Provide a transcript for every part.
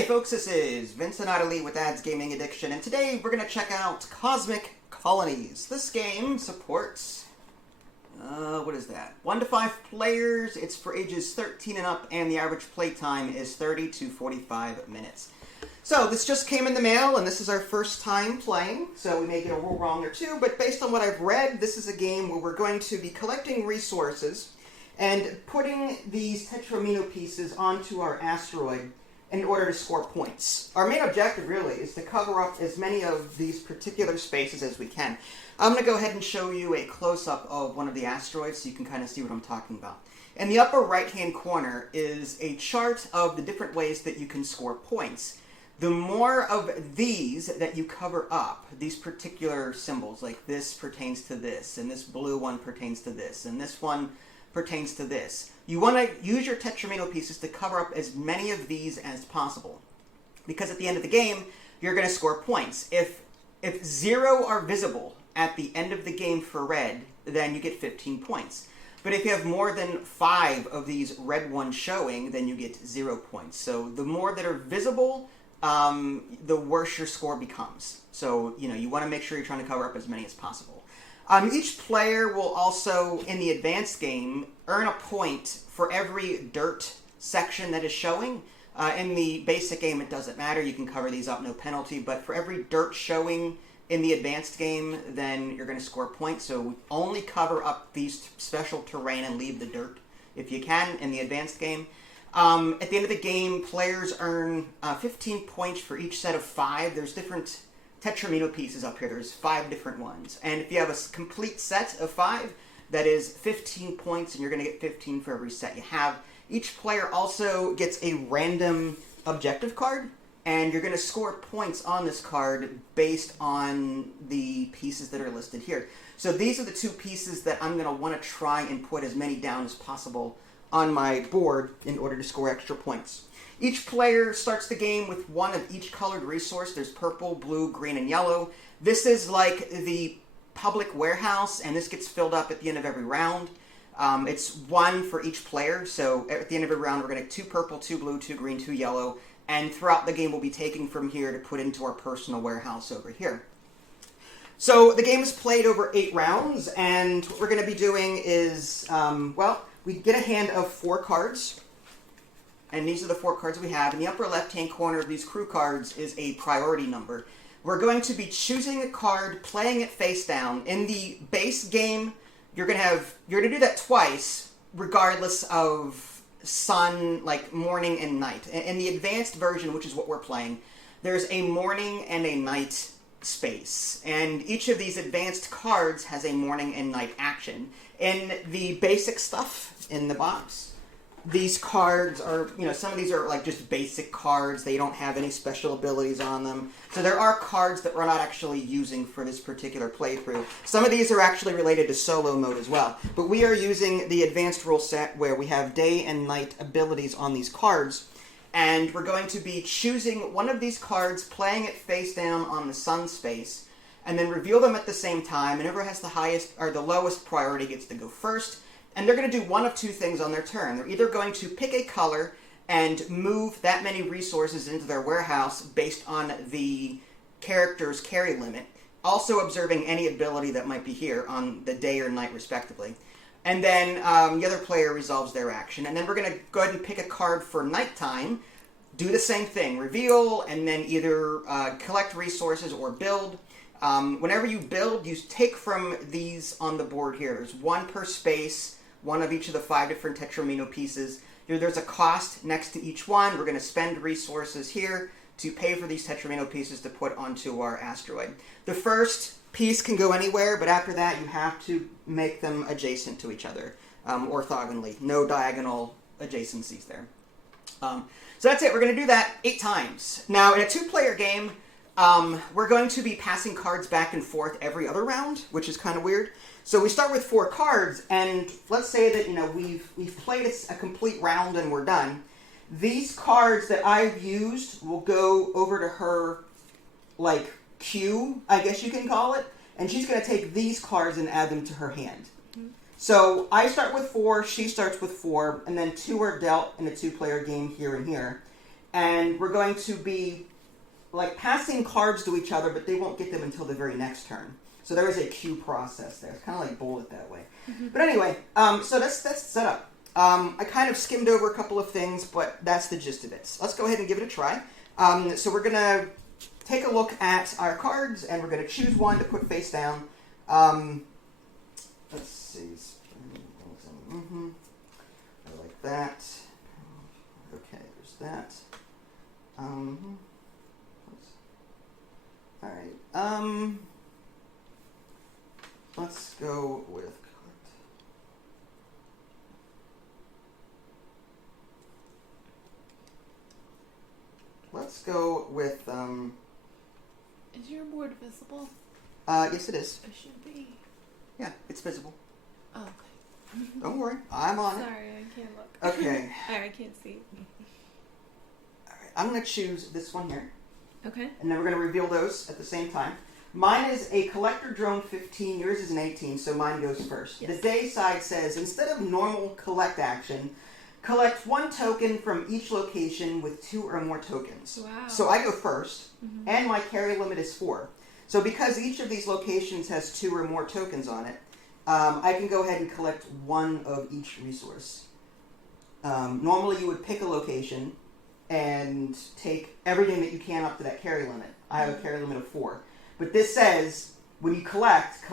Hey folks, this is Vincent Otterly with Ads Gaming Addiction, and today we're going to check out Cosmic Colonies. This game supports, what is that? 1 to 5 players. It's for ages 13 and up, and the average play time is 30 to 45 minutes. So this just came in the mail, and this is our first time playing, so we may get a rule wrong or two, but based on what I've read, this is a game where we're going to be collecting resources and putting these tetramino pieces onto our asteroid in order to score points. Our main objective, really, is to cover up as many of these particular spaces as we can. I'm going to go ahead and show you a close-up of one of the asteroids so you can kind of see what I'm talking about. In the upper right-hand corner is a chart of the different ways that you can score points. The more of these that you cover up, these particular symbols, like this pertains to this, and this blue one pertains to this, and this one pertains to this. You want to use your tetramino pieces to cover up as many of these as possible. Because at the end of the game, you're going to score points. If 0 are visible at the end of the game for red, then you get 15 points. But if you have more than 5 of these red ones showing, then you get 0 points. So the more that are visible, the worse your score becomes. So, you want to make sure you're trying to cover up as many as possible. Each player will also, in the advanced game, earn a point for every dirt section that is showing. In the basic game, it doesn't matter. You can cover these up, no penalty. But for every dirt showing in the advanced game, then you're going to score points. So only cover up these special terrain and leave the dirt if you can in the advanced game. At the end of the game, players earn 15 points for each set of 5. There's different tetramino pieces up here. There's 5 different ones. And if you have a complete set of 5, that is 15 points, and you're going to get 15 for every set you have. Each player also gets a random objective card, and you're going to score points on this card based on the pieces that are listed here. So these are the 2 pieces that I'm going to want to try and put as many down as possible on my board in order to score extra points. Each player starts the game with 1 of each colored resource. There's purple, blue, green, and yellow. This is like the public warehouse, and this gets filled up at the end of every round. It's 1 for each player, so at the end of every round we're going to get 2 purple, 2 blue, 2 green, 2 yellow, and throughout the game we'll be taking from here to put into our personal warehouse over here. So the game is played over 8 rounds, and what we're going to be doing is, we get a hand of 4 cards. And these are the 4 cards we have. In the upper left-hand corner of these crew cards is a priority number. We're going to be choosing a card, playing it face down. In the base game, you're going to do that twice, regardless of sun, like morning and night. In the advanced version, which is what we're playing, there's a morning and a night space. And each of these advanced cards has a morning and night action. In the basic stuff in the box, these cards are, some of these are like just basic cards. They don't have any special abilities on them. So there are cards that we're not actually using for this particular playthrough. Some of these are actually related to solo mode as well. But we are using the advanced rule set where we have day and night abilities on these cards. And we're going to be choosing one of these cards, playing it face down on the sun space, and then reveal them at the same time. And whoever has the highest or the lowest priority gets to go first. And they're going to do 1 of 2 things on their turn. They're either going to pick a color and move that many resources into their warehouse based on the character's carry limit, also observing any ability that might be here on the day or night respectively. And then the other player resolves their action. And then we're going to go ahead and pick a card for nighttime, do the same thing, reveal, and then either collect resources or build. Whenever you build, you take from these on the board here. There's 1 per space, 1 of each of the 5 different tetramino pieces. There's a cost next to each one. We're going to spend resources here to pay for these tetramino pieces to put onto our asteroid. The first piece can go anywhere, but after that you have to make them adjacent to each other, orthogonally. No diagonal adjacencies there. So that's it. We're going to do that 8 times. Now, in a 2-player game, we're going to be passing cards back and forth every other round, which is kind of weird. So we start with 4 cards, and let's say that we've played a complete round and we're done. These cards that I've used will go over to her, like, queue, I guess you can call it, and she's going to take these cards and add them to her hand. Mm-hmm. So I start with 4, she starts with 4, and then 2 are dealt in a 2-player game here and here. and we're going to be like passing cards to each other, but they won't get them until the very next turn. So there is a queue process there. It's kind of like bullet that way. But anyway, so that's set up. I kind of skimmed over a couple of things, but that's the gist of it. So let's go ahead and give it a try. So we're going to take a look at our cards, and we're going to choose one to put face down. Let's see. I like that. Okay, there's that. All right. Let's go with. Let's go with. Is your board visible? Yes, it is. It should be. Yeah, it's visible. Oh, okay. Don't worry, I'm on it. Sorry, I can't look. Okay. I can't see. All right, I'm going to choose this one here. Okay. And then we're going to reveal those at the same time. Mine is a collector drone 15. Yours is an 18, so mine goes first. Yes. The day side says, instead of normal collect action, collect one token from each location with 2 or more tokens. Wow. So I go first, and my carry limit is 4. So because each of these locations has 2 or more tokens on it, I can go ahead and collect one of each resource. Normally you would pick a location and take everything that you can up to that carry limit. I have a carry limit of 4. But this says, when you collect,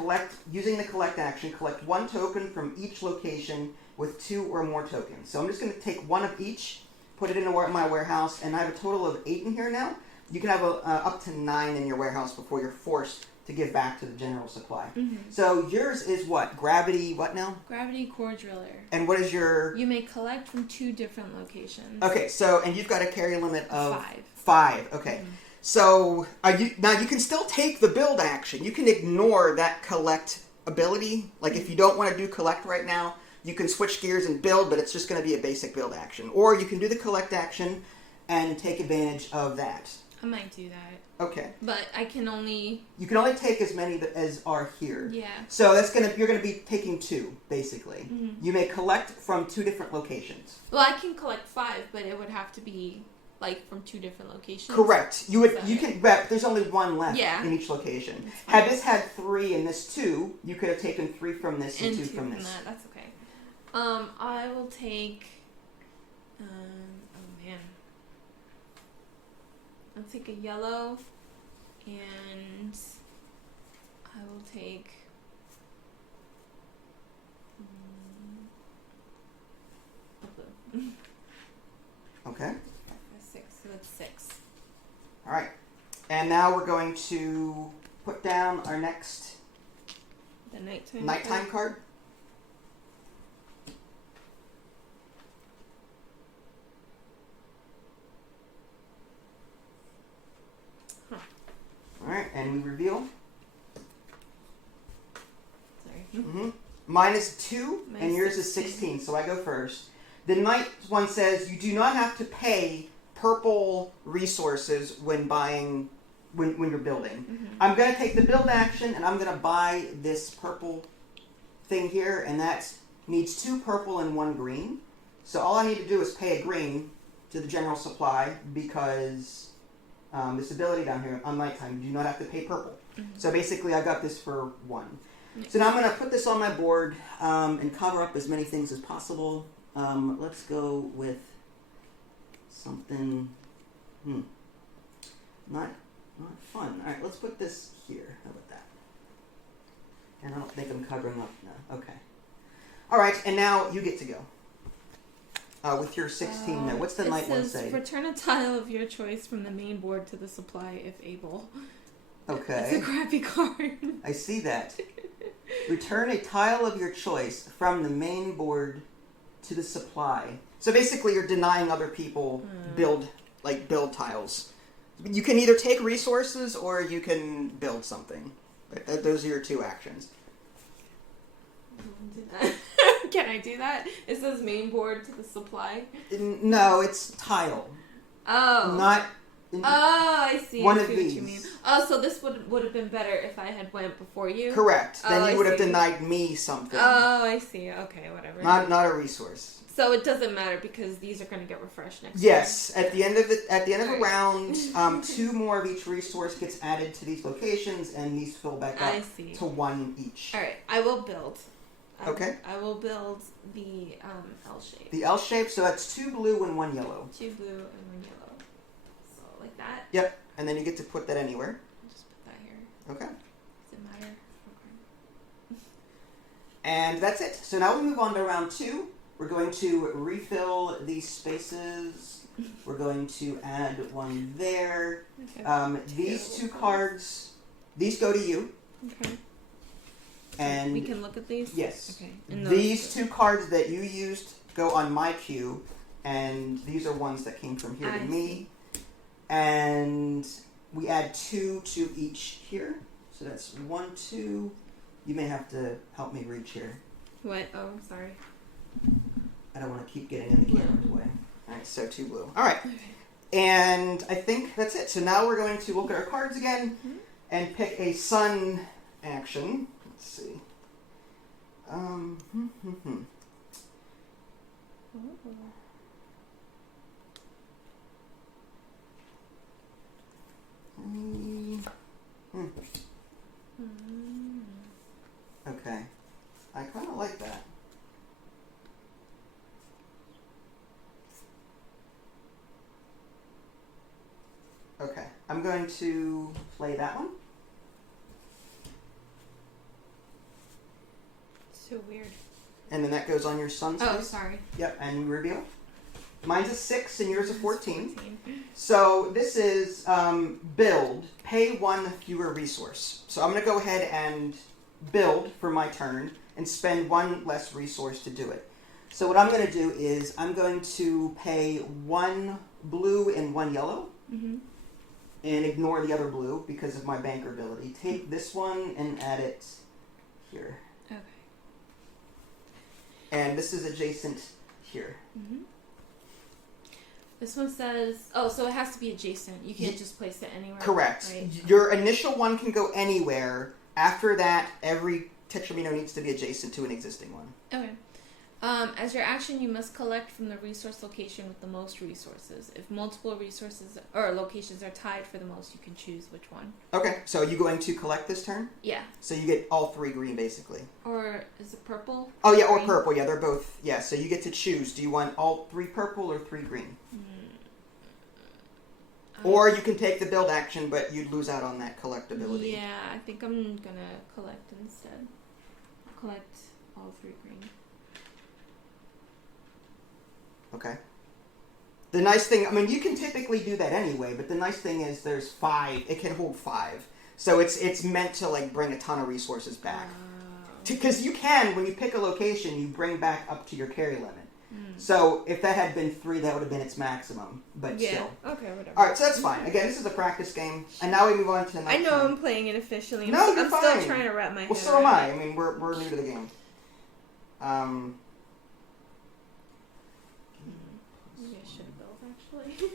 using the collect action, collect one token from each location with 2 or more tokens. So I'm just going to take one of each, put it in my warehouse, and I have a total of 8 in here now. You can have up to 9 in your warehouse before you're forced to give back to the general supply. So yours is what? Gravity, what now? Gravity core driller. And what is your... You may collect from 2 different locations. Okay, so, and you've got a carry limit of... 5. 5, okay. So, now you can still take the build action. You can ignore that collect ability. Like if you don't want to do collect right now, you can switch gears and build, but it's just going to be a basic build action. Or you can do the collect action and take advantage of that. I might do that. Okay. But I can only... You can only take as many as are here. Yeah. So you're going to be taking 2, basically. You may collect from 2 different locations. Well, I can collect 5, but it would have to be like from 2 different locations. Correct. You can, but there's only 1 left in each location. Had this had 3 and this 2, you could have taken 3 from this and 2 from this. That's okay. I will take. Oh man. I'll take a yellow, and I will take. A blue. Okay. 6, so that's 6. All right. And now we're going to put down our next The nighttime card. All right, and we reveal. Sorry. Mine is 2, Mine's and yours is 16, so I go first. The night one says you do not have to pay purple resources when buying, when you're building. I'm going to take the build action, and I'm going to buy this purple thing here, and that needs 2 purple and 1 green. So all I need to do is pay a green to the general supply because this ability down here on nighttime, you do not have to pay purple. So basically I got this for 1. So now I'm going to put this on my board and cover up as many things as possible. Let's go with something not fun. All right, let's put this here. How about that? And I don't think I'm covering up now. Okay. All right, and now you get to go. With your 16 there. What's the night one say? Return a tile of your choice from the main board to the supply if able. Okay. It's a crappy card. I see that. Return a tile of your choice from the main board to the supply. So basically you're denying other people build tiles. You can either take resources or you can build something. Those are your 2 actions. Can I do that? It says main board to the supply. No, it's tile. Oh. Not. I see. One I of see these. what you mean. Oh, so this would have been better if I had went before you? Correct. Then Oh, you would have see. denied me something. Oh, I see. Okay, whatever. Not a resource. So it doesn't matter because these are going to get refreshed next Yes, at the end of a Right. round, 2 more of each resource gets added to these locations, and these fill back up I see. to 1 each. All right, I will build. Okay. I will build the L shape. The L shape, so that's 2 blue and 1 yellow. 2 blue and 1 yellow. So like that. Yep, and then you get to put that anywhere. I'll just put that here. Okay. Does it matter? Okay. And that's it. So now we move on to round 2. We're going to refill these spaces. We're going to add 1 there. Okay. These 2 cards, these go to you. Okay. And we can look at these? yes. Okay. These 2 cards that you used go on my queue, and these are ones that came from here to me. And we add 2 to each here. So that's 1, 2. You may have to help me reach here. What? Oh, sorry. I don't want to keep getting in the camera's way. Alright, so 2 blue. Alright. And I think that's it. So now we're going to look at our cards again and pick a sun action. Let's see. Okay. I kind of like that. Okay. I'm going to play that one. So weird. And then that goes on your sun space. Oh, sorry. Yep, and you reveal. Mine's a 6 and yours a 14. So this is build, pay 1 fewer resource. So I'm going to go ahead and build for my turn and spend 1 less resource to do it. So what I'm going to do is I'm going to pay 1 blue and 1 yellow and ignore the other blue because of my banker ability. Take this one and add it here. Okay. And this is adjacent here. This one says, oh, so it has to be adjacent. You can't just place it anywhere. Correct. Right? Your initial one can go anywhere. After that, every Tetramino needs to be adjacent to an existing one. Okay. As your action, you must collect from the resource location with the most resources. If multiple resources or locations are tied for the most, you can choose which one. Okay, so are you going to collect this turn? Yeah. So you get all 3 green, basically. Or is it purple? Oh, yeah, or purple. Yeah, they're both. Yeah, so you get to choose. Do you want all 3 purple or 3 green? Or you can take the build action, but you'd lose out on that collectability. Yeah, I think I'm going to collect instead. I'll collect all 3 green. Okay. The nice thing, I mean, you can typically do that anyway, but the nice thing is there's 5. It can hold 5. So it's meant to, like, bring a ton of resources back. Because you can, when you pick a location, you bring back up to your carry limit. So if that had been 3, that would have been its maximum. But still. Okay, whatever. Alright, so that's fine. Again, this is a practice game. And now we move on to I know I'm playing it efficiently. No, you're I'm fine. still trying to wrap my head Well, so am I. around I mean, we're new to the game. Maybe I should have built, actually.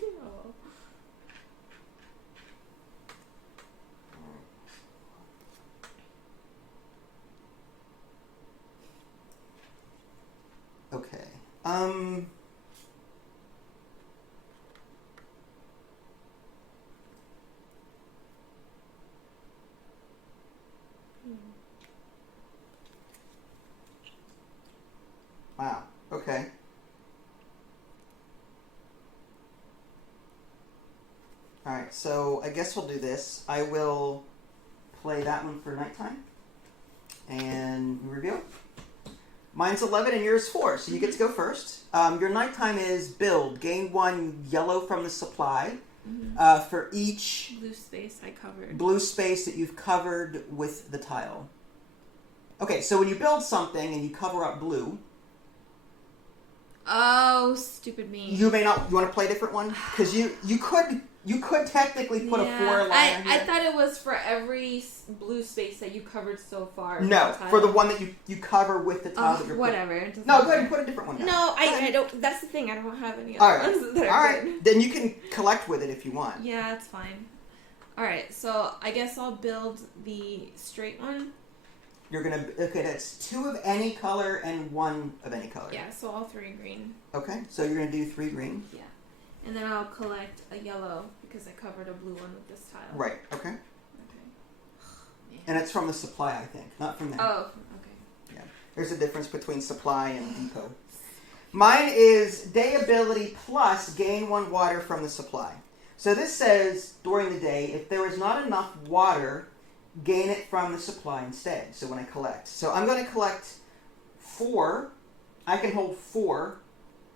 Oh. Okay. Wow. Okay. Alright, so I guess we'll do this. I will play that one for nighttime. And reveal. Mine's 11 and yours 4, so you get to go first. Your nighttime is build. Gain 1 yellow from the supply for each Blue space I covered. blue space that you've covered with the tile. Okay, so when you build something and you cover up blue, Oh, stupid me. you may not. You want to play a different one? Because you could technically put a 4 liner I here. thought it was for every blue space that you covered so far. No, for the one that you cover with the tile that you're whatever. It doesn't No, go matter. ahead and put a different one down. No, I don't. That's the thing. I don't have any All other right. ones that All are right. good. Then you can collect with it if you want. Yeah, it's fine. Alright, so I guess I'll build the straight one. You're gonna, okay, that's 2 of any color and 1 of any color. Yeah, so all 3 green. Okay, so you're gonna do 3 green. Yeah. And then I'll collect a yellow because I covered a blue one with this tile. Right, okay. Okay. And it's from the supply, I think, not from there. Oh, okay. Yeah. There's a difference between supply and depot. Mine is day ability plus gain 1 water from the supply. So this says during the day, if there is not enough water, gain it from the supply instead. So when I collect. So I'm going to collect 4. I can hold 4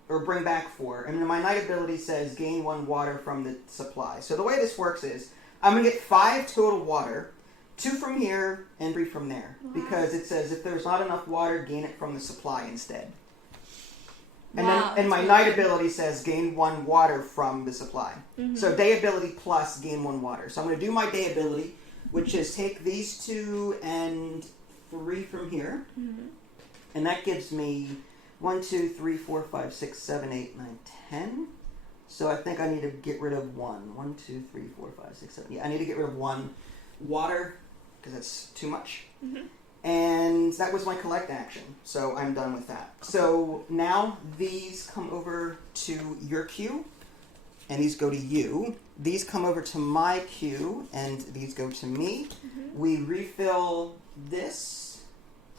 or bring back 4. And then my night ability says gain 1 water from the supply. So the way this works is I'm going to get 5 total water, 2 from here and 3 from there. Wow. Because it says if there's not enough water, gain it from the supply instead. And Wow, then my really night good. ability says gain 1 water from the supply. Mm-hmm. So day ability plus gain 1 water. So I'm going to do my day ability, which is take these 2 and 3 from here. Mm-hmm. And that gives me 1, 2, 3, 4, 5, 6, 7, 8, 9, 10. So I think I need to get rid of 1. 1, 2, 3, 4, 5, 6, 7. Yeah, I need to get rid of 1 water because that's too much. Mm-hmm. And that was my collect action. So I'm done with that. So now these come over to your queue. And these go to you. These come over to my queue. And these go to me. Mm-hmm. We refill this.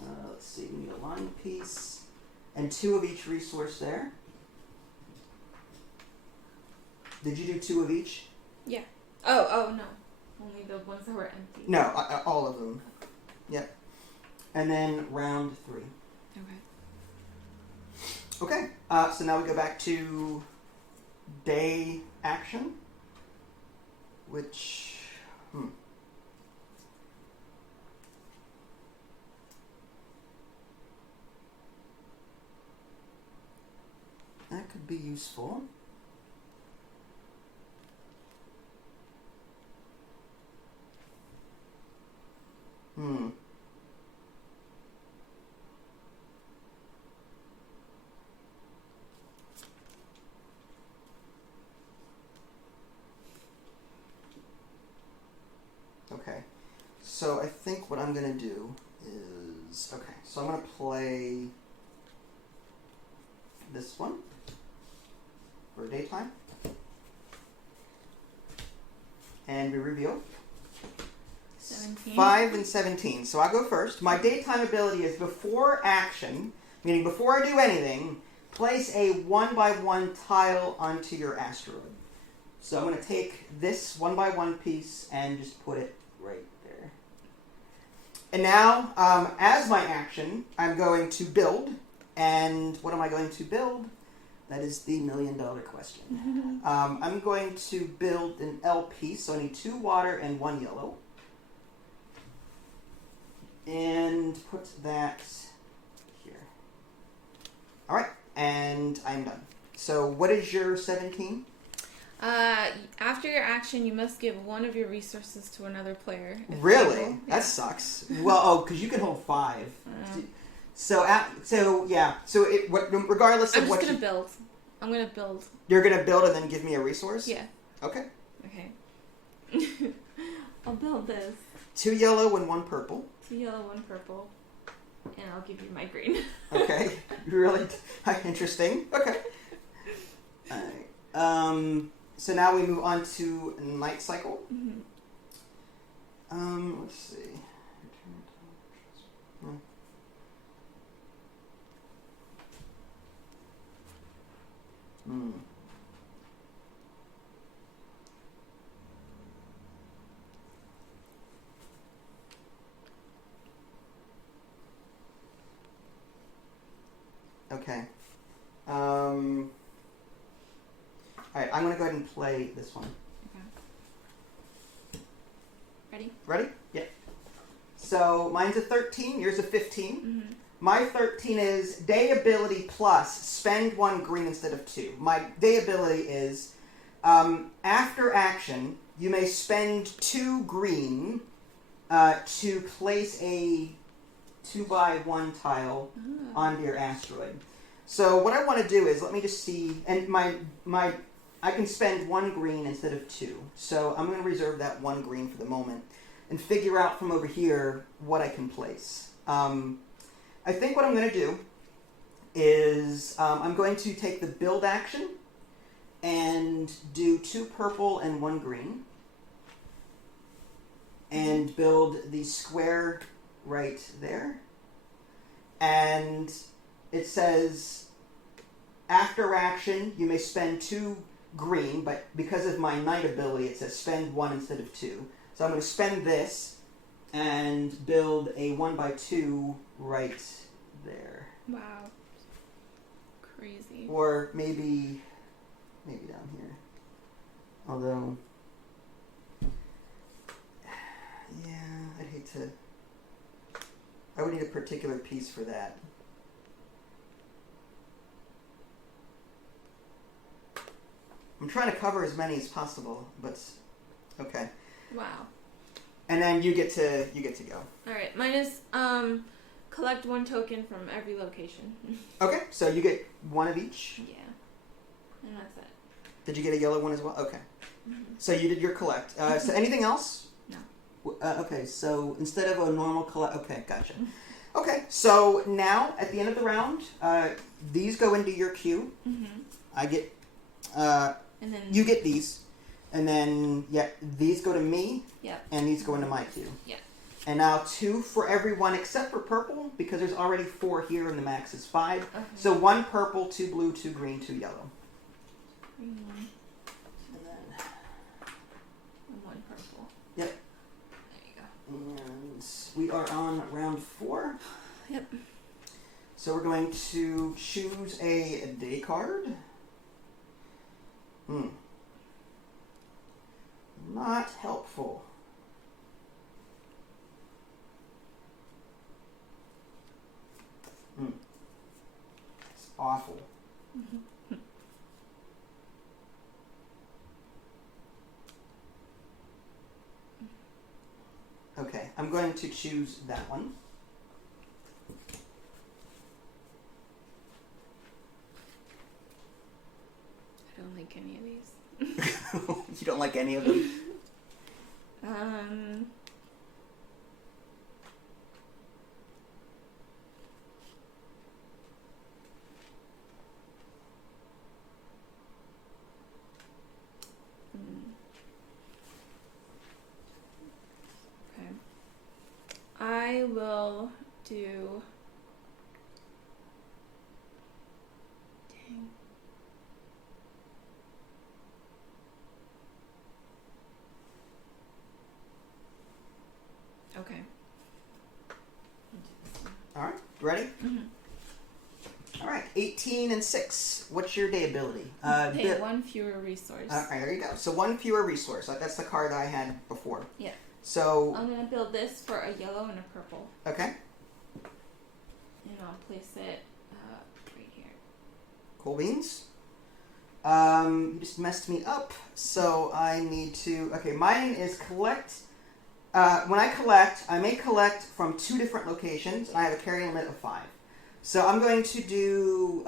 Let's see, we need a line piece. And 2 of each resource there. Did you do 2 of each? Yeah. Oh, no. Only the ones that were empty. No, all of them. Yep. And then round 3. Okay. Okay, so now we go back to day action, which, that could be useful. Okay, so I think what I'm going to do is, okay, so I'm going to play this one for daytime. And we reveal 17. 5 and 17. So I'll go first. My daytime ability is before action, meaning before I do anything, place a 1x1 tile onto your asteroid. So I'm going to take this 1x1 piece and just put it right there. And now, as my action, I'm going to build. And what am I going to build? That is the $1 million question. I'm going to build an L piece, so I need 2 water and 1 yellow. And put that here. Alright, and I'm done. So what is your 17? After your action, you must give 1 of your resources to another player. Really? Able. That Yeah. sucks. Well, because you can hold 5. So regardless I'm of just what gonna build. I'm gonna build. you're gonna build and then give me a resource? Yeah. Okay. Okay. I'll build this. 2 yellow and 1 purple. 2 yellow, 1 purple. And I'll give you my green. Okay. Really interesting. Okay. Alright. So now we move on to night cycle. Mm-hmm. Let's see. Okay. Alright, I'm going to go ahead and play this one. Okay. Ready? Ready? Yeah. So mine's a 13, yours a 15. Mm-hmm. My 13 is day ability plus spend 1 green instead of 2. My day ability is after action, you may spend 2 green to place a 2x1 tile onto your asteroid. So what I want to do is, let me just see, and my I can spend 1 green instead of 2. So I'm going to reserve that 1 green for the moment and figure out from over here what I can place. I think what I'm going to do is I'm going to take the build action and do 2 purple and 1 green and build the square right there. And it says, after action, you may spend 2 green, but because of my knight ability, it says spend 1 instead of 2. So I'm going to spend this and build a 1x2 right there. Wow. Crazy. Or maybe down here. Although, yeah, I'd hate to. I would need a particular piece for that. I'm trying to cover as many as possible, but okay. Wow. And then you get to go. All right. Mine is collect 1 token from every location. Okay, so you get 1 of each. Yeah. And that's it. Did you get a yellow one as well? Okay. Mm-hmm. So you did your collect. So anything else? No. Okay, so instead of a normal collect... Okay, gotcha. Okay, so now, at the end of the round, these go into your queue. Mm-hmm. I get... and then you get these. And then, yeah, these go to me. Yep. And these go into my queue. Yep. And now 2 for everyone except for purple, because there's already 4 here and the max is 5. Okay. So 1 purple, 2 blue, 2 green, 2 yellow. Green 1. And then... And 1 purple. Yep. There you go. And we are on round 4. Yep. So we're going to choose a day card. Not helpful. It's awful. Okay, I'm going to choose that one. I don't like any of these. You don't like any of them? Okay. I will do... Dang. Okay. All right, ready? Mm-hmm. All right, 18 and 6. What's your day ability? Pay 1 fewer resource. All right, there you go. So 1 fewer resource. That's the card I had before. Yeah. So... I'm going to build this for a yellow and a purple. Okay. And I'll place it right here. Cool beans. You just messed me up. So I need to... Okay, mine is collect... when I collect, I may collect from 2 different locations. I have a carry limit of 5. So I'm going to do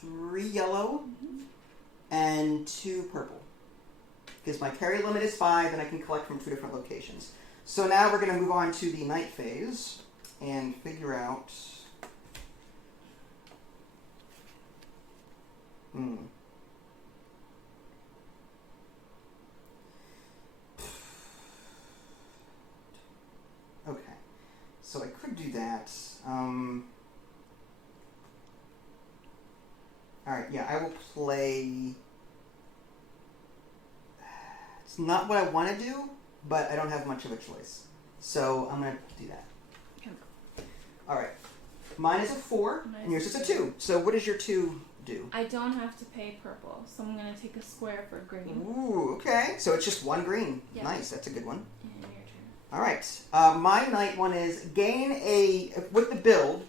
3 yellow and 2 purple. Because my carry limit is 5 and I can collect from 2 different locations. So now we're going to move on to the night phase and figure out... Okay, so I could do that. Alright, yeah, I will play... It's not what I want to do, but I don't have much of a choice. So I'm going to do that. Okay. Alright, mine is a 4, and yours is a 2. So what does your 2 do? I don't have to pay purple, so I'm going to take a square for green. Ooh, okay. So it's just 1 green. Yeah. Nice, that's a good one. And your turn. Alright, my night one is with the build,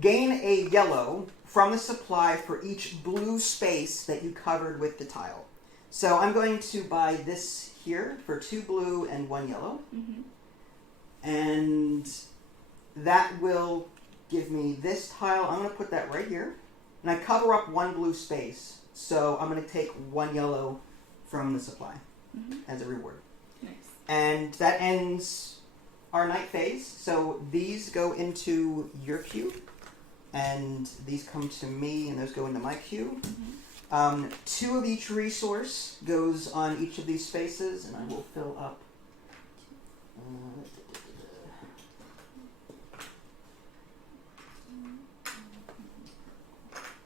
gain a yellow from the supply for each blue space that you covered with the tile. So I'm going to buy this here for 2 blue and 1 yellow. Mm-hmm. And that will give me this tile. I'm going to put that right here. And I cover up 1 blue space. So I'm going to take 1 yellow from the supply as a reward. Nice. And that ends our night phase. So these go into your queue, and these come to me, and those go into my queue. 2 of each resource goes on each of these spaces, and I will fill up.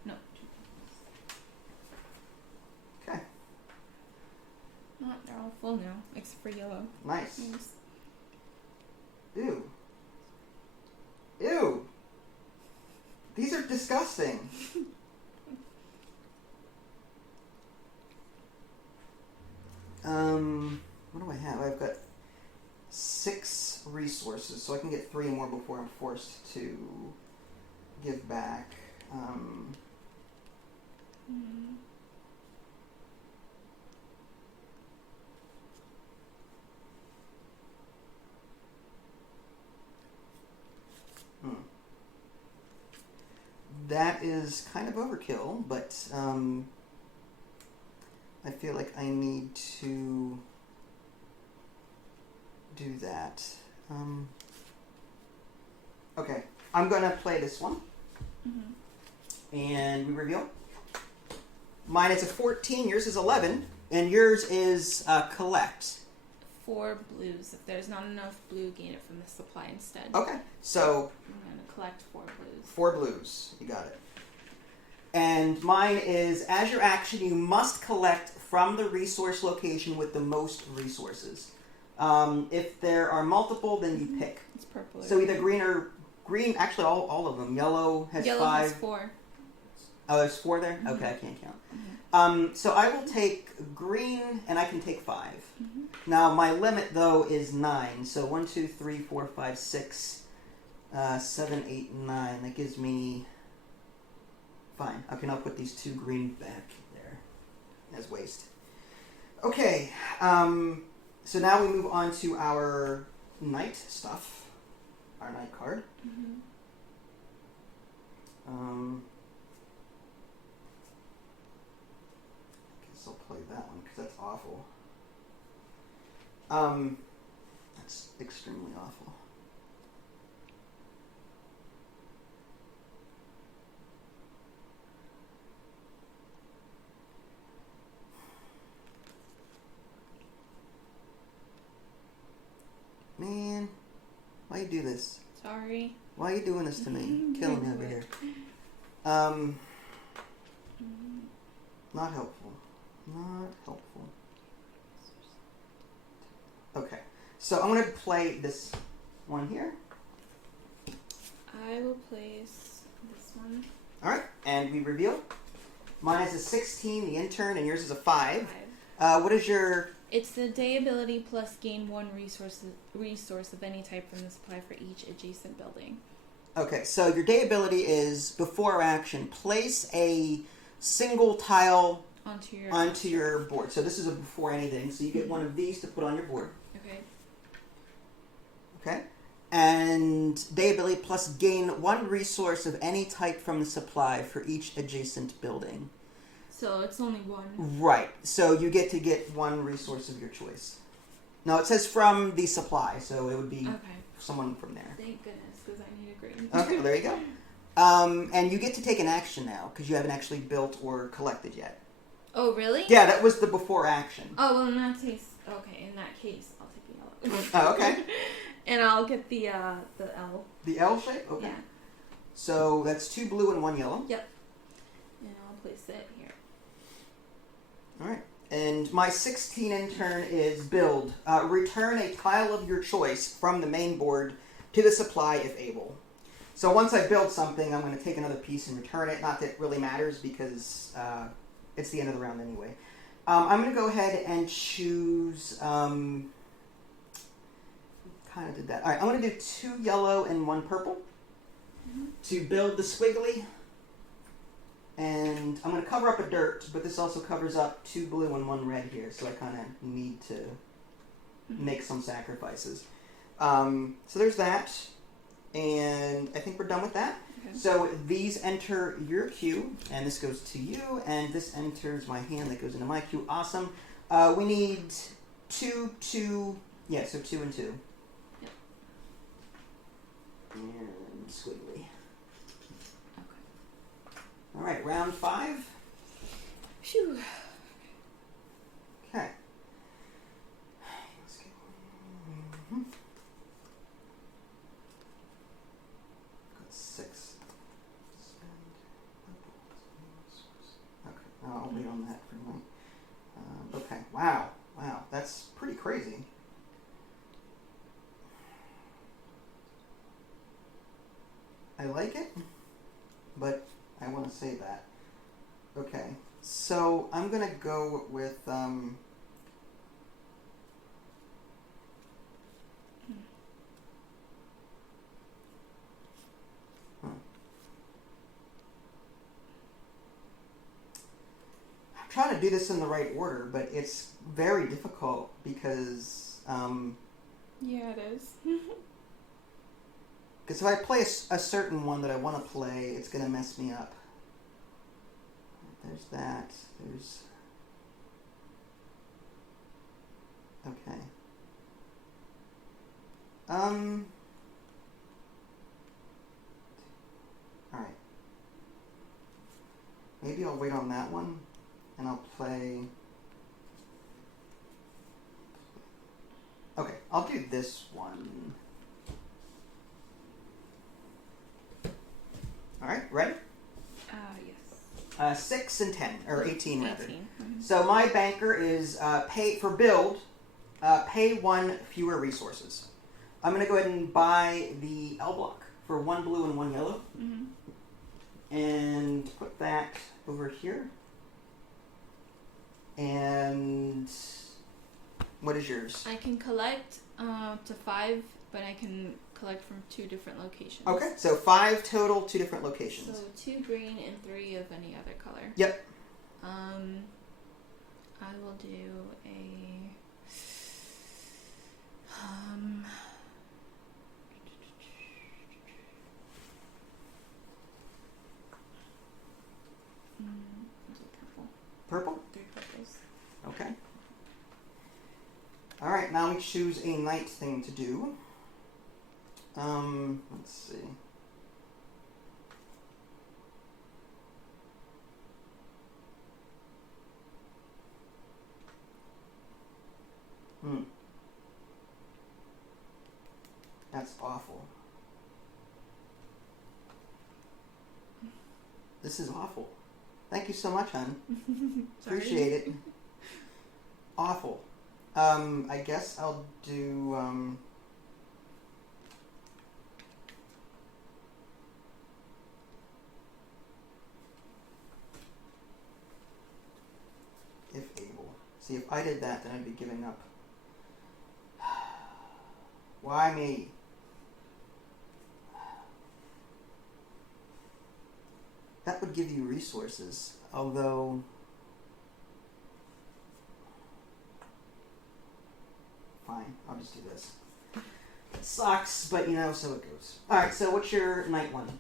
No. Okay, Oh, they're all full now, except for yellow. nice. Nice. Ew. Ew. These are disgusting. What do I have? I've got 6 resources, so I can get 3 more before I'm forced to give back. That is kind of overkill, but I feel like I need to do that. Okay, I'm going to play this one. And we reveal. Mine is a 14, yours is 11, and yours is collect. 4 blues. If there's not enough blue, gain it from the supply instead. Okay, so I'm going to collect 4 blues. 4 blues. You got it. And mine is, as your action, you must collect from the resource location with the most resources. If there are multiple, then you pick. It's purple. So either green, actually all of them. Yellow has 5. Yellow has 4. Oh, there's 4 there? Okay, I can't count. So I will take green, and I can take 5. Now, my limit, though, is 9. So 1, 2, 3, 4, 5, 6, 7, 8, 9. That gives me... Fine. Okay, I'll put these 2 green back there as waste. Okay, so now we move on to our night stuff. Our night card. Guess I'll play that one because that's awful. That's extremely awful. Man, why you do this? Sorry. Why are you doing this to me? Killing me over here. Not helpful. Not helpful. Okay, so I'm going to play this one here. I will place this one. Alright, and we reveal. Mine is a 16, the intern, and yours is a 5. 5. What is your... It's the day ability plus gain 1 resource of any type from the supply for each adjacent building. Okay, so your day ability is before action. Place a single tile onto your board. So this is a before anything. So you get one of these to put on your board. Okay. Okay. And day ability plus gain 1 resource of any type from the supply for each adjacent building. So it's only 1. Right. So you get to get 1 resource of your choice. No, it says from the supply, so it would be someone from there. Thank goodness, because I need a green. Okay, well, there you go. And you get to take an action now, because you haven't actually built or collected yet. Oh, really? Yeah, that was the before action. Oh, well, in that case, I'll take the yellow. Oh, okay. And I'll get the L. The L shape? Okay. Yeah. So that's 2 blue and 1 yellow. Yep. And I'll place it here. Alright. And my 16 intern is build. Return a tile of your choice from the main board to the supply if able. So once I build something, I'm going to take another piece and return it. Not that it really matters because it's the end of the round anyway. I'm going to go ahead and choose... kind of did that. Alright, I'm going to do 2 yellow and 1 purple to build the squiggly. And I'm going to cover up a dirt, but this also covers up 2 blue and 1 red here, so I kind of need to make some sacrifices. So there's that, and I think we're done with that. Okay. So these enter your queue, and this goes to you, and this enters my hand that goes into my queue. Awesome. We need two, yeah, so 2 and 2. Yep. And squiggly. Okay. All right, round 5. Phew. Okay. Let's get got 6. Okay, I'll wait on that for a moment. Okay, wow, that's pretty crazy. I like it, but I want to say that. Okay, so I'm gonna go with I'm trying to do this in the right order, but it's very difficult because Yeah, it is. because if I play a certain one that I want to play, it's gonna mess me up. There's that. There's okay. All right. Maybe I'll wait on that one, and I'll play. Okay, I'll do this one. All right, ready? Yes. 6 and 10, or 18 rather. 18. Mm-hmm. So my banker is pay for build, pay 1 fewer resources. I'm going to go ahead and buy the L block for 1 blue and 1 yellow. Mm-hmm. And put that over here. And what is yours? I can collect to 5, but I can collect from 2 different locations. Okay, so 5 total, 2 different locations. So 2 green and 3 of any other color. Yep. I will do a Purple? 3 purples. Okay. Alright, now we choose a night thing to do. Let's see. That's awful. This is awful. Thank you so much, hon. Appreciate it. Awful. I guess I'll do, if able. See, if I did that, then I'd be giving up. Why me? That would give you resources, although... Fine, I'll just do this. It sucks, but you know, so it goes. Alright, so what's your night one?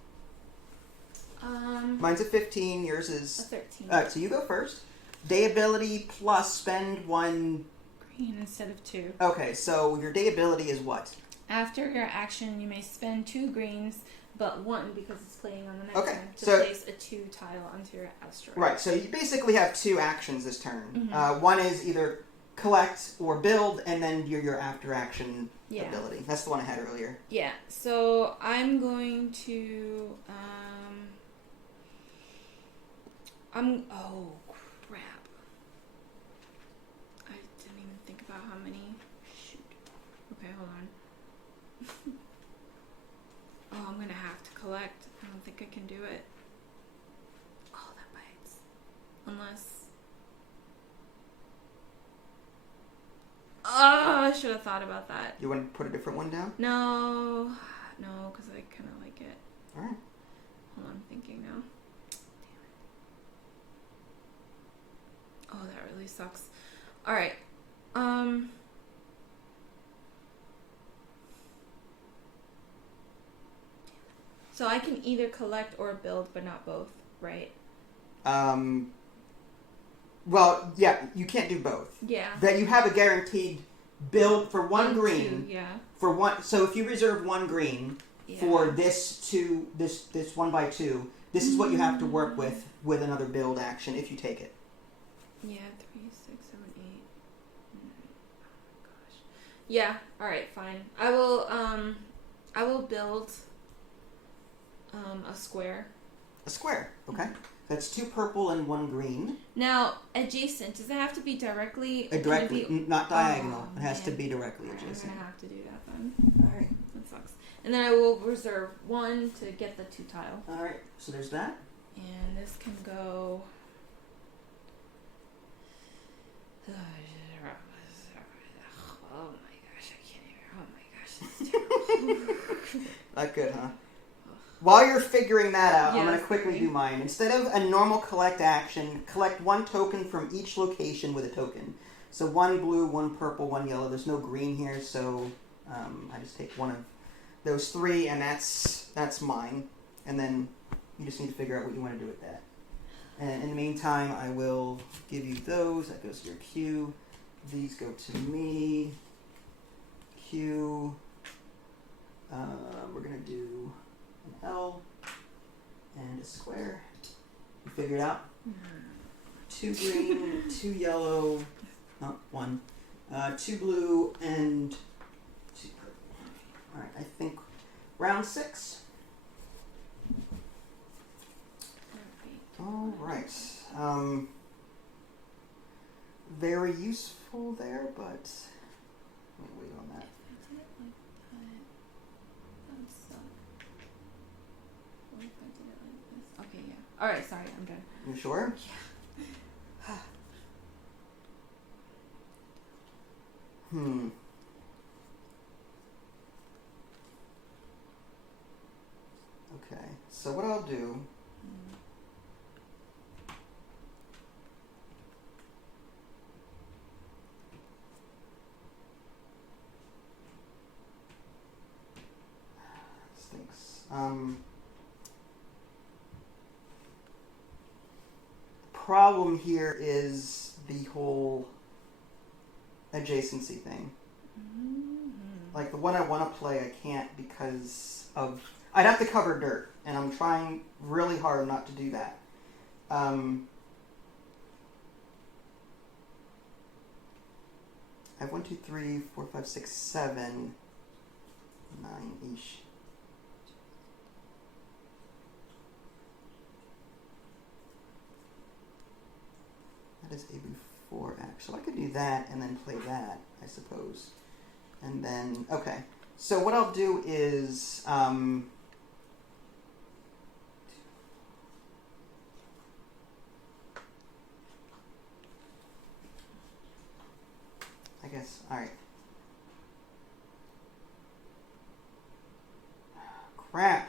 Mine's a 15, yours is... a 13. Alright, so you go first. Day ability plus spend 1... Green instead of 2. Okay, so your day ability is what? After your action, you may spend 2 greens, but 1 because it's playing on the next Okay, turn, to so- place a 2 tile onto your asteroid. Right, so you basically have 2 actions this turn. Mhm. One is either collect or build, and then your after action Yeah. ability. That's the one I had earlier. Yeah, so I'm going to, oh crap. I didn't even think about how many, shoot. Okay, hold on. Oh, I'm gonna have to collect. I don't think I can do it. Oh, that bites. Unless, oh, I should have thought about that. You want to put a different one down? No, because I kind of like it. Alright. Hold on, I'm thinking now. Damn it. Oh, that really sucks. Alright. So I can either collect or build, but not both, right? Well, yeah, you can't do both. Yeah. That you have a guaranteed build for one green. Two, yeah. For one, so if you reserve one green for this 1x2, this is what you have to work with another build action if you take it. Yeah, 3, 6, 7, 8. Oh my gosh. Yeah. All right. Fine. I will build a square. A square. Okay. That's 2 purple and 1 green. Now, adjacent. Does it have to be directly? Not diagonal. It has to be directly adjacent. I'm gonna have to do that then. All right. That sucks. And then I will reserve 1 to get the 2 tile. All right. So there's that. And this can go. Oh my gosh! I can't even. Oh my gosh! This is terrible. Not good, huh? While you're figuring that out, I'm Yes, going to quickly do mine. Instead of a normal collect action, collect 1 token from each location with a token. So 1 blue, 1 purple, 1 yellow. There's no green here, so I just take one of those 3, and that's mine. And then you just need to figure out what you want to do with that. And in the meantime, I will give you those. That goes to your Q. These go to me. Q. We're going to do an L and a square. You figure it out? 2 green, 2 yellow, 1, 2 blue, and 2 purple. Alright, I think round 6. Alright. Very useful there, but let me wait on that. Okay, yeah. Alright, sorry, I'm done. You sure? Yeah. Okay, so what I'll do... Stinks. Problem here is the whole adjacency thing. Like the one I want to play, I can't because of... I'd have to cover dirt, and I'm trying really hard not to do that. I have 1, 2, 3, 4, 5, 6, 7, 9-ish. That is a before act. So I could do that and then play that, I suppose. And then, okay. So what I'll do is, I guess, alright. Crap.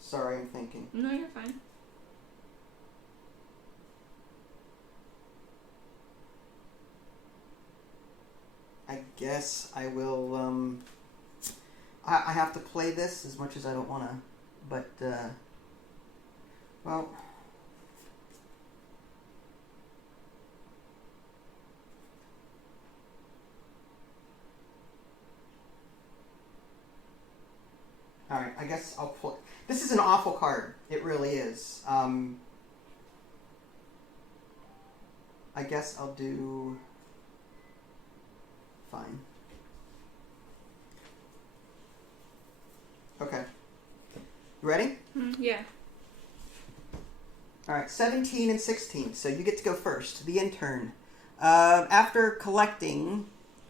Sorry, I'm thinking. No, you're fine. I guess I will, I have to play this as much as I don't want to, but, well... Alright, I guess I'll play... This is an awful card. It really is. I guess I'll do... Fine. Okay. You ready? Yeah. Alright, 17 and 16. So you get to go first. The intern. After collecting,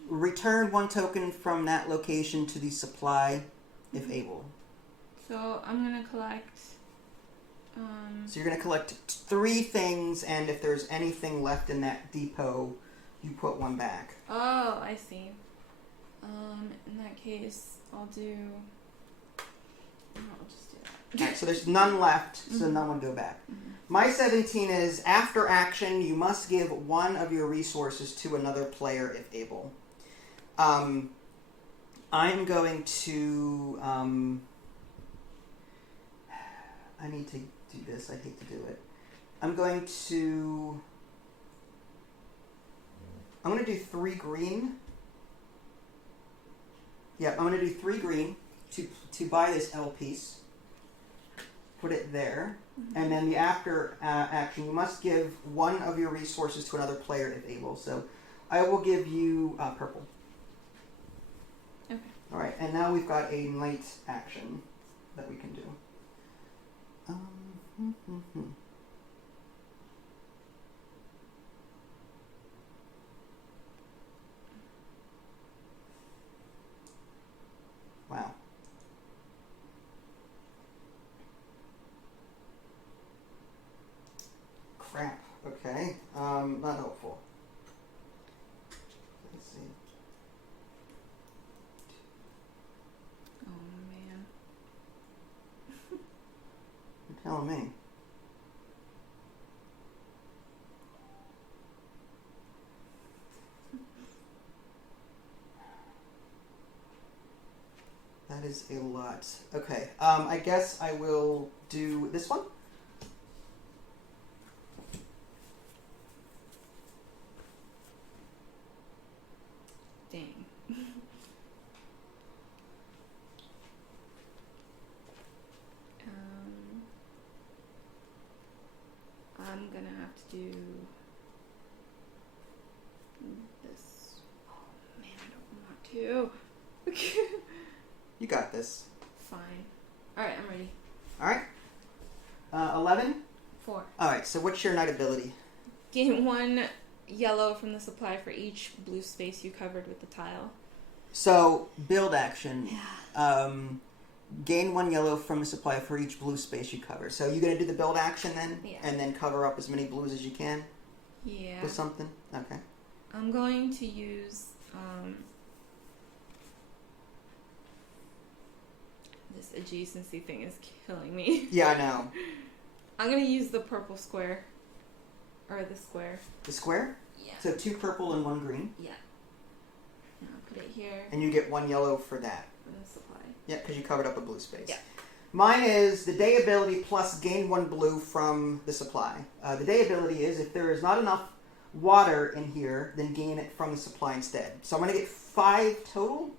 return 1 token from that location to the supply, if able. So I'm going to collect... So you're going to collect 3 things, and if there's anything left in that depot, you put 1 back. Oh, I see. In that case, I'll just do that. Alright, so there's none left, so none would go back. My 17 is, after action, you must give 1 of your resources to another player if able. I'm going to... I need to do this. I hate to do it. I'm going to do 3 green. Yeah, I'm going to do 3 green to buy this L piece. Put it there. Mm-hmm. And then the after action, you must give one of your resources to another player if able. So I will give you purple. Okay. All right, and now we've got a night action that we can do. Wow. Crap. Okay. Not helpful. Let's see. Oh man. You're telling me. That is a lot. Okay. I guess I will do this one. Dang. I'm gonna have to do this. Oh man, I don't want to. You got this. Fine. Alright, I'm ready. Alright. 11? 4. Alright, so what's your night ability? Gain 1 yellow from the supply for each blue space you covered with the tile. So, build action. Yeah. Gain 1 yellow from the supply for each blue space you cover. So you're going to do the build action then? Yeah. And then cover up as many blues as you can? Yeah. With something? Okay. I'm going to use this adjacency thing is killing me. Yeah, I know. I'm going to use the purple square. Or the square. The square? Yeah. So 2 purple and 1 green? Yeah. And I'll put it here. And you get 1 yellow for that? For the supply. Yeah, because you covered up a blue space. Yeah. Mine is the day ability plus gain 1 blue from the supply. The day ability is if there is not enough water in here, then gain it from the supply instead. So I'm going to get 5 total.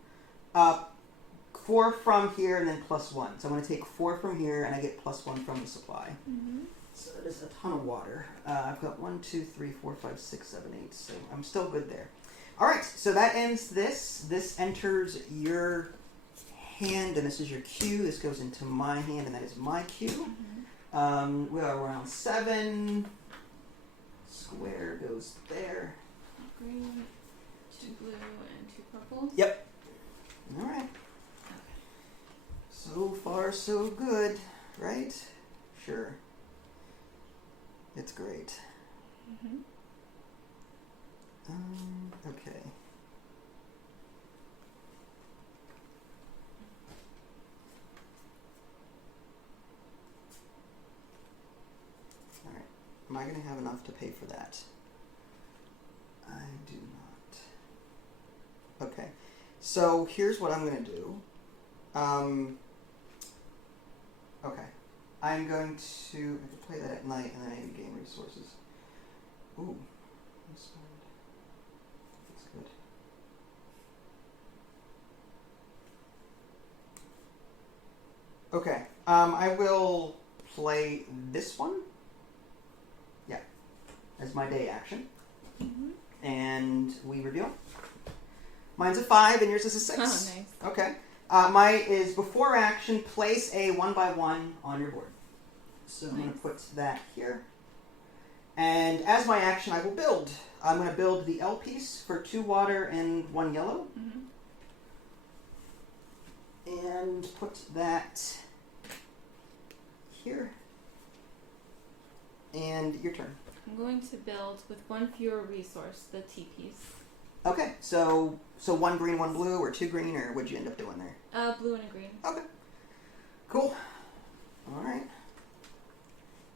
4 from here and then plus 1. So I'm going to take 4 from here and I get plus 1 from the supply. Mm-hmm. So that is a ton of water. I've got 1, 2, 3, 4, 5, 6, 7, 8. So I'm still good there. All right, so that ends this. This enters your hand, and this is your cue. This goes into my hand, and that is my cue. Mm-hmm. We are around 7. Square goes there. Green, 2 blue, and 2 purple. Yep. All right. So far, so good, right? Sure. It's great. Mm-hmm. Okay. All right. Am I going to have enough to pay for that? I do not. Okay. So here's what I'm going to do. Okay. I'm going to... I can play that at night, and then I need to gain resources. Ooh. That's good. Okay. I will play this one. Yeah. As my day action. Mm-hmm. And we reveal. Mine's a 5, and yours is a 6. Oh, nice. Okay. Mine is before action, place a 1x1 on your board. So I'm going to put that here. And as my action, I will build. I'm going to build the L piece for 2 water and 1 yellow. Mm-hmm. And put that here. And your turn. I'm going to build with 1 fewer resource, the T piece. Okay, so 1 green, 1 blue, or 2 green, or what'd you end up doing there? Blue and a green. Okay. Cool. All right.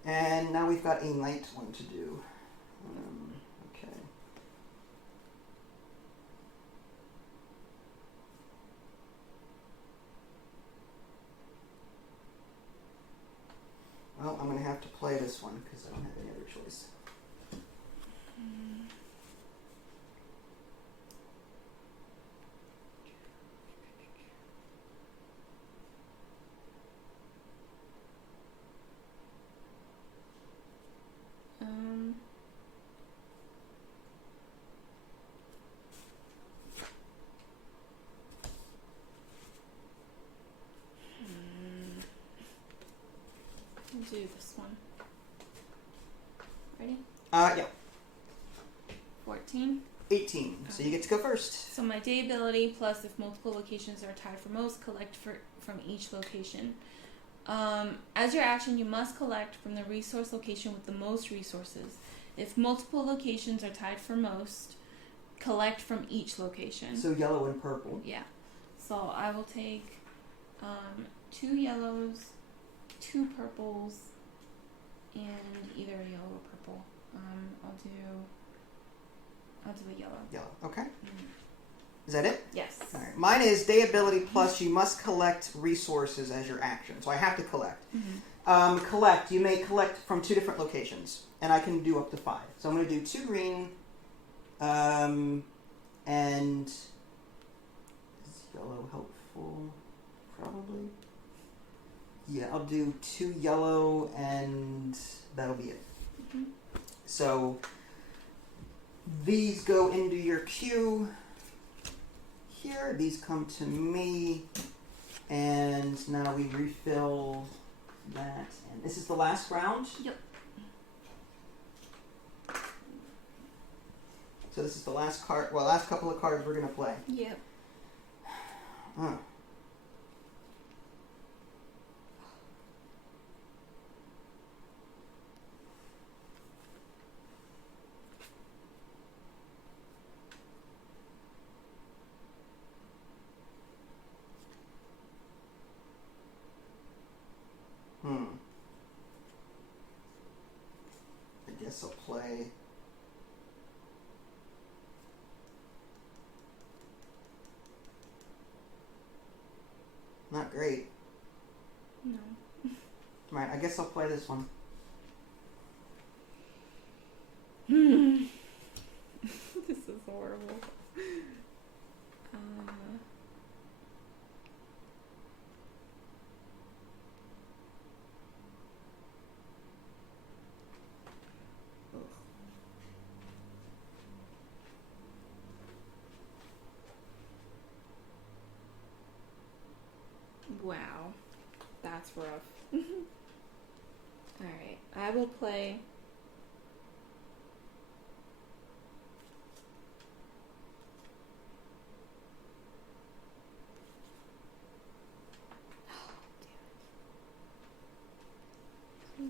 And now we've got a night one to do. Okay. Well, I'm going to have to play this one because I don't have any other choice. I'll do this one. Ready? Yeah. 14. 18. So you get to go first. So my day ability plus if multiple locations are tied for most, collect from each location. As your action, you must collect from the resource location with the most resources. If multiple locations are tied for most, collect from each location. So yellow and purple. Yeah. So I will take 2 yellows, 2 purples, and either a yellow or purple. I'll do a yellow. Yellow. Okay. Mm. Is that it? Yes. All right. Mine is day ability plus you must collect resources as your action. So I have to collect. Mm-hmm. Collect. You may collect from 2 different locations, and I can do up to 5. So I'm going to do 2 green, and is yellow helpful? Probably. Yeah, I'll do 2 yellow, and that'll be it. Mm-hmm. So these go into your queue here. These come to me, and now we refill that. And this is the last round? Yep. So this is the last card. Well, last couple of cards we're going to play. Yep. Huh. I guess I'll play. Not great. No. Right, I guess I'll play this one. This is horrible. Wow, that's rough. Alright, I will play. Okay,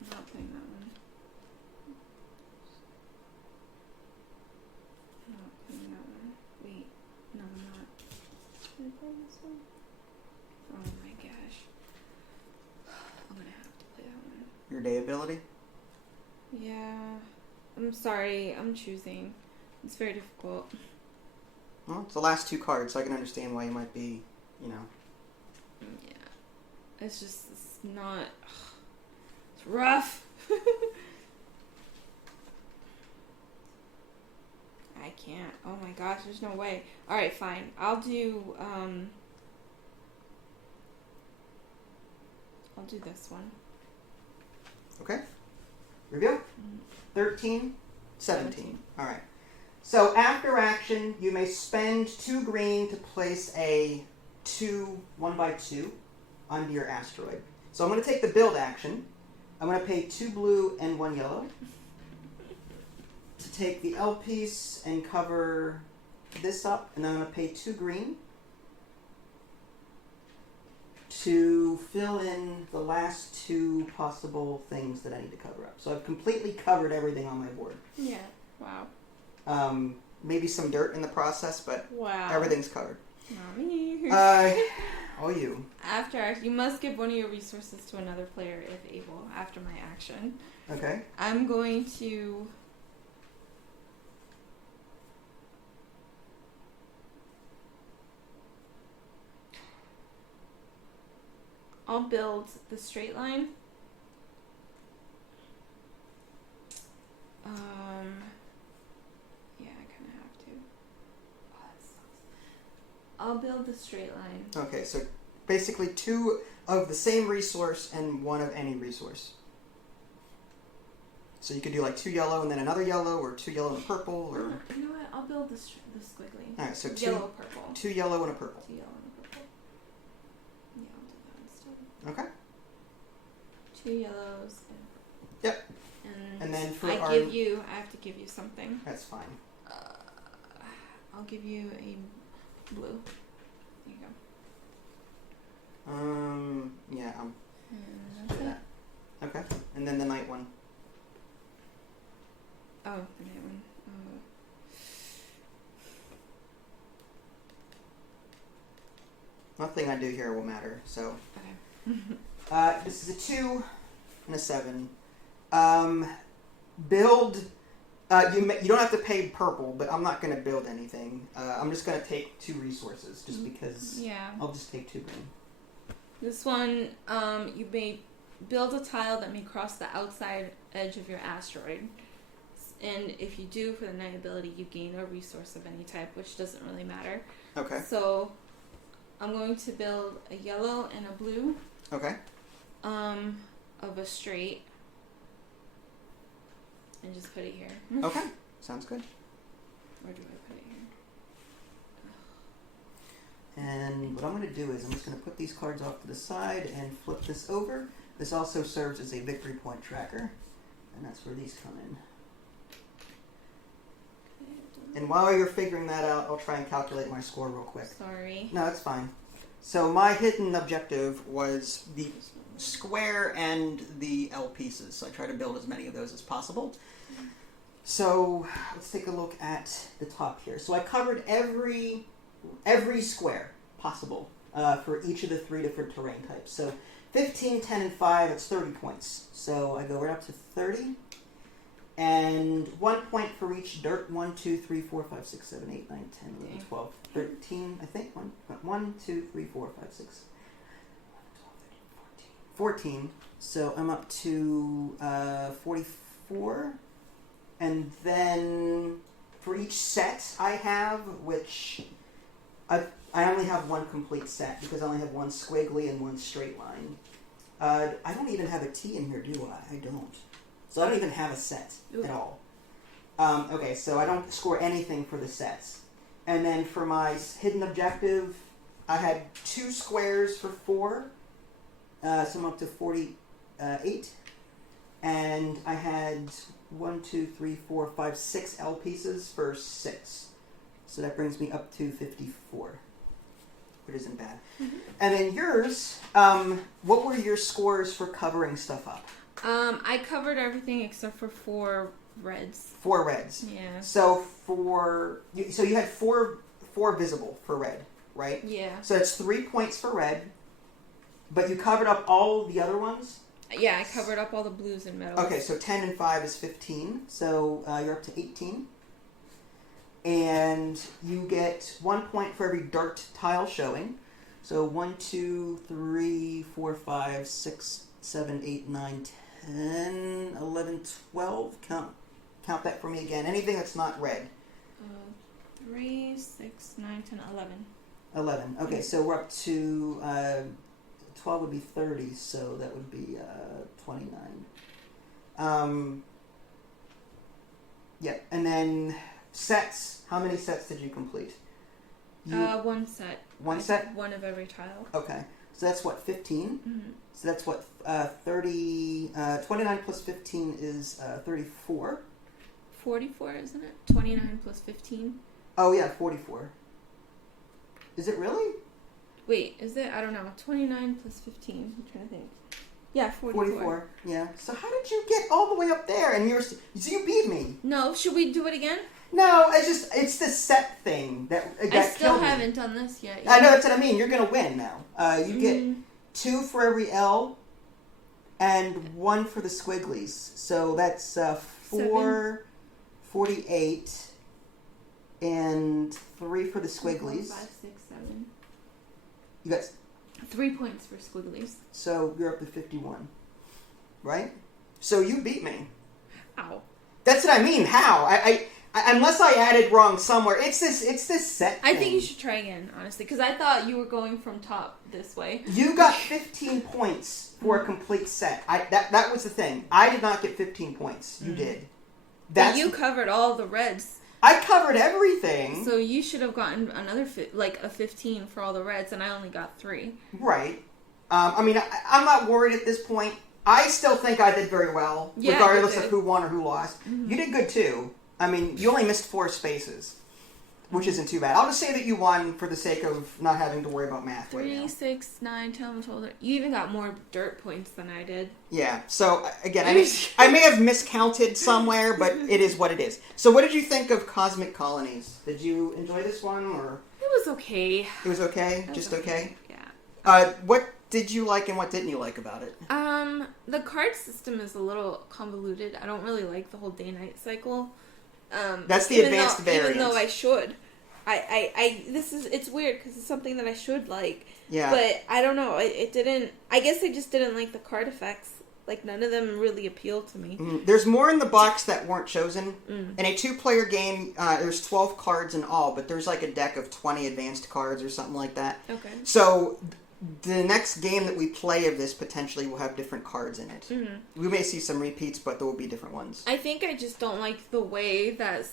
I'm not playing that one. I'm not playing that one. Wait, no, I'm not. Should I play this one? Oh my gosh. I'm gonna have to play that one. Your day ability? Yeah. I'm sorry, I'm choosing. It's very difficult. Well, it's the last 2 cards, so I can understand why you might be, you know. Yeah. It's just, it's not. It's rough. I can't. Oh my gosh, there's no way. Alright, fine. I'll do this one. Okay. Review? Mm. 13, 17. All right. So after action, you may spend 2 green to place a 1x2 onto your asteroid. So I'm going to take the build action. I'm going to pay 2 blue and 1 yellow to take the L piece and cover this up, and then I'm going to pay 2 green to fill in the last 2 possible things that I need to cover up. So I've completely covered everything on my board. Yeah. Wow. Maybe some dirt in the process, but wow. Everything's covered. Not me. Oh, you. After action, you must give one of your resources to another player if able after my action. Okay. I'm going to... I'll build the straight line Yeah, I kind of have to. Oh, that sucks. I'll build the straight line. Okay, so basically 2 of the same resource and 1 of any resource. So you could do like 2 yellow and then another yellow, or 2 yellow and purple, or... You know what? I'll build the squiggly. Alright, so yellow, purple. 2 yellow and a purple. 2 yellow and a purple. Yeah, I'll do that instead. Okay. 2 yellows and a purple. Yep. And then for I have to give you something. That's fine. I'll give you a blue. There you go. Yeah, And that's it. Okay, and then the night one. Oh, the night one. Nothing I do here will matter, so... Okay. This is a 2 and a 7. Build... you don't have to pay purple, but I'm not going to build anything. I'm just going to take 2 resources, just because... Yeah. I'll just take 2 green. This one, you may build a tile that may cross the outside edge of your asteroid. And if you do, for the night ability, you gain a resource of any type, which doesn't really matter. Okay. So, I'm going to build a yellow and a blue. Okay. Of a straight. And just put it here. Okay. Sounds good. Where do I put it here? And what I'm going to do is I'm just going to put these cards off to the side and flip this over. This also serves as a victory point tracker. And that's where these come in. And while you're figuring that out, I'll try and calculate my score real quick. Sorry. No, it's fine. So my hidden objective was the square and the L pieces. So I try to build as many of those as possible. So let's take a look at the top here. So I covered every square possible for each of the 3 different terrain types. So 15, 10, and 5, that's 30 points. So I go right up to 30. And 1 point for each dirt. 1, 2, 3, 4, 5, 6, 7, 8, 9, 10, 11, 12, 13, I think. 1, 2, 3, 4, 5, 6, 14. So I'm up to 44. And then for each set I have, which I only have 1 complete set because I only have 1 squiggly and 1 straight line. I don't even have a T in here, do I? I don't. So I don't even have a set at all. Okay, so I don't score anything for the sets. And then for my hidden objective, I had 2 squares for 4. So I'm up to 48. And I had 1, 2, 3, 4, 5, 6 L pieces for 6. So that brings me up to 54. Which isn't bad. Mm-hmm. And then yours, what were your scores for covering stuff up? I covered everything except for 4 reds. 4 reds. Yeah. So you had 4 visible for red, right? Yeah. So it's 3 points for red, but you covered up all the other ones? Yeah, I covered up all the blues and metals. Okay, so 10 and 5 is 15. So you're up to 18. And you get 1 point for every dirt tile showing. So 1, 2, 3, 4, 5, 6, 7, 8, 9, 10, 11, 12. Count that for me again. Anything that's not red. 3, 6, 9, 10, 11. 11. Okay, so we're up to 12 would be 30, so that would be 29. Yeah, and then sets. How many sets did you complete? 1 set. 1 set? 1 of every tile. Okay, so that's what, 15? Mm-hmm. So that's what, 29 plus 15 is 34. 44, isn't it? 29 plus 15. Oh, yeah, 44. Is it really? Wait, is it? I don't know. 29 plus 15. I'm trying to think. Yeah, 44. 44, yeah. So how did you get all the way up there? And so you beat me. No, should we do it again? No, it's the set thing that I still haven't done this yet. I know, that's what I mean. You're going to win now. You get 2 for every L and 1 for the squigglies. So that's 4, 48, and 3 for the squigglies. 4, 5, 6, 7. You got 3 points for squigglies. So you're up to 51, right? So you beat me. Ow. That's what I mean. How? I unless I added wrong somewhere. It's this set thing. I think you should try again, honestly, because I thought you were going from top this way. You got 15 points for a complete set. That was the thing. I did not get 15 points. You did. But you covered all the reds. I covered everything. So you should have gotten another a 15 for all the reds, and I only got 3. Right. I mean, I'm not worried at this point. I still think I did very well, yeah, regardless of who won or who lost. Mm-hmm. You did good too. I mean, you only missed 4 spaces, which isn't too bad. I'll just say that you won for the sake of not having to worry about math 3, right now. 6, 9, 10, 12. You even got more dirt points than I did. Yeah. So again, I may have miscounted somewhere, but it is what it is. So, what did you think of Cosmic Colonies? Did you enjoy this one, or it was okay? It was okay. Just okay. Yeah. What did you like and what didn't you like about it? The card system is a little convoluted. I don't really like the whole day-night cycle. That's the advanced variant. Even though I should. It's weird because it's something that I should like. Yeah. But I don't know. It didn't. I guess I just didn't like the card effects. Like, none of them really appealed to me. There's more in the box that weren't chosen. In a 2-player game, there's 12 cards in all, but there's like a deck of 20 advanced cards or something like that. Okay. So the next game that we play of this potentially will have different cards in it. Mm-hmm. We may see some repeats, but there will be different ones. I think I just don't like the way that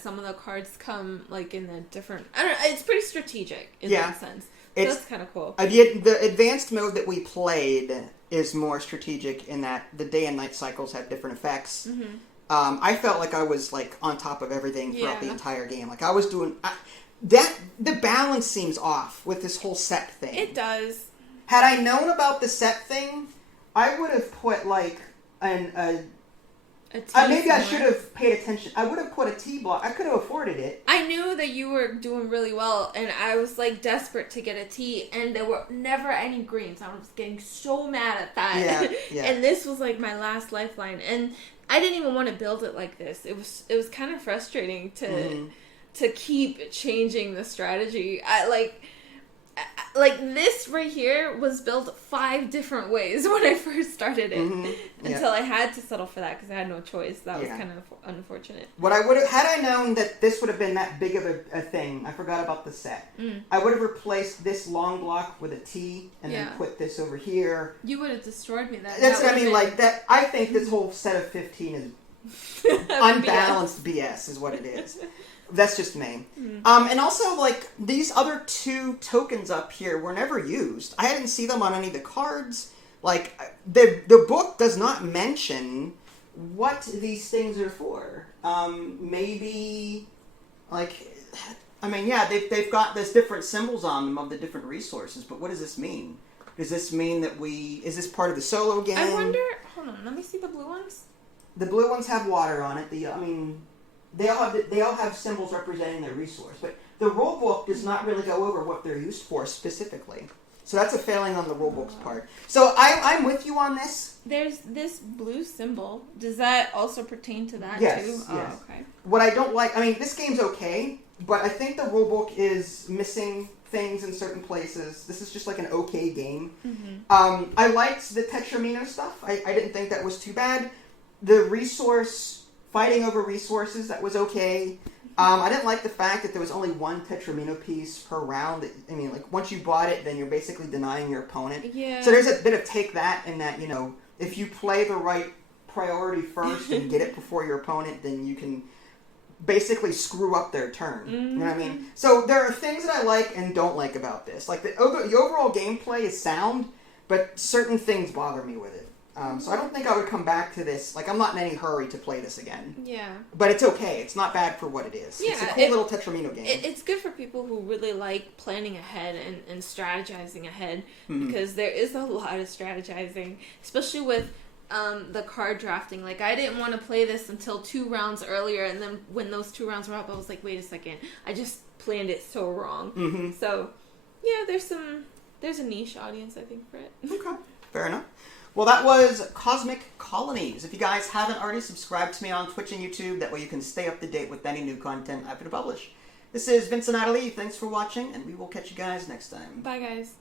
some of the cards come, like, in a different... I don't know, it's pretty strategic in that sense. So that's kind of cool. The advanced mode that we played is more strategic in that the day and night cycles have different effects. Mm-hmm. I felt like I was, like, on top of everything throughout the entire game. Like, I was doing... the balance seems off with this whole set thing. It does. Had I known about the set thing, I would have put, like, maybe I should have paid attention. I would have put a T block. I could have afforded it. I knew that you were doing really well, and I was, like, desperate to get a T, and there were never any greens. I was getting so mad at that. Yeah. And this was, like, my last lifeline. And I didn't even want to build it like this. It was kind of frustrating to keep changing the strategy. Like this right here was built 5 different ways when I first started it, until I had to settle for that because I had no choice. That was kind of unfortunate. What I would have, had I known that this would have been that big of a thing, I forgot about the set. I would have replaced this long block with a T and then put this over here. You would have destroyed me. That's what I mean. Like that. I think this whole set of 15 is unbalanced BS is what it is. That's just me. And also, like, these other 2 tokens up here were never used. I didn't see them on any of the cards. Like, the book does not mention what these things are for. Maybe, like, I mean, yeah, they've got this different symbols on them of the different resources, but what does this mean? Does this mean that is this part of the solo game? I wonder, hold on, let me see the blue ones. The blue ones have water on it. They all have symbols representing their resource, but the rule book does not really go over what they're used for specifically. So that's a failing on the rule book's part. So I'm with you on this. There's this blue symbol. Does that also pertain to that too? Yes. Oh, okay. What I don't like, I mean, this game's okay, but I think the rule book is missing things in certain places. This is just like an okay game. I liked the Tetramino stuff. I didn't think that was too bad. The fighting over resources, that was okay. I didn't like the fact that there was only 1 Tetramino piece per round. I mean, like, once you bought it, then you're basically denying your opponent. Yeah. So there's a bit of take that in that, if you play the right priority first and get it before your opponent, then you can basically screw up their turn. You know what I mean? So there are things that I like and don't like about this. Like, the overall gameplay is sound, but certain things bother me with it. So I don't think I would come back to this. Like, I'm not in any hurry to play this again. Yeah. But it's okay. It's not bad for what it is. Yeah, it's a cool little Tetramino game. It's good for people who really like planning ahead and strategizing ahead, because there is a lot of strategizing, especially with the card drafting. Like, I didn't want to play this until 2 rounds earlier, and then when those 2 rounds were up, I was like, wait a second. I just planned it so wrong. So, yeah, there's a niche audience, I think, for it. Okay. Fair enough. Well, that was Cosmic Colonies. If you guys haven't already, subscribed to me on Twitch and YouTube. That way you can stay up to date with any new content I have to publish. This is Vincent Natalie. Thanks for watching, and we will catch you guys next time. Bye, guys.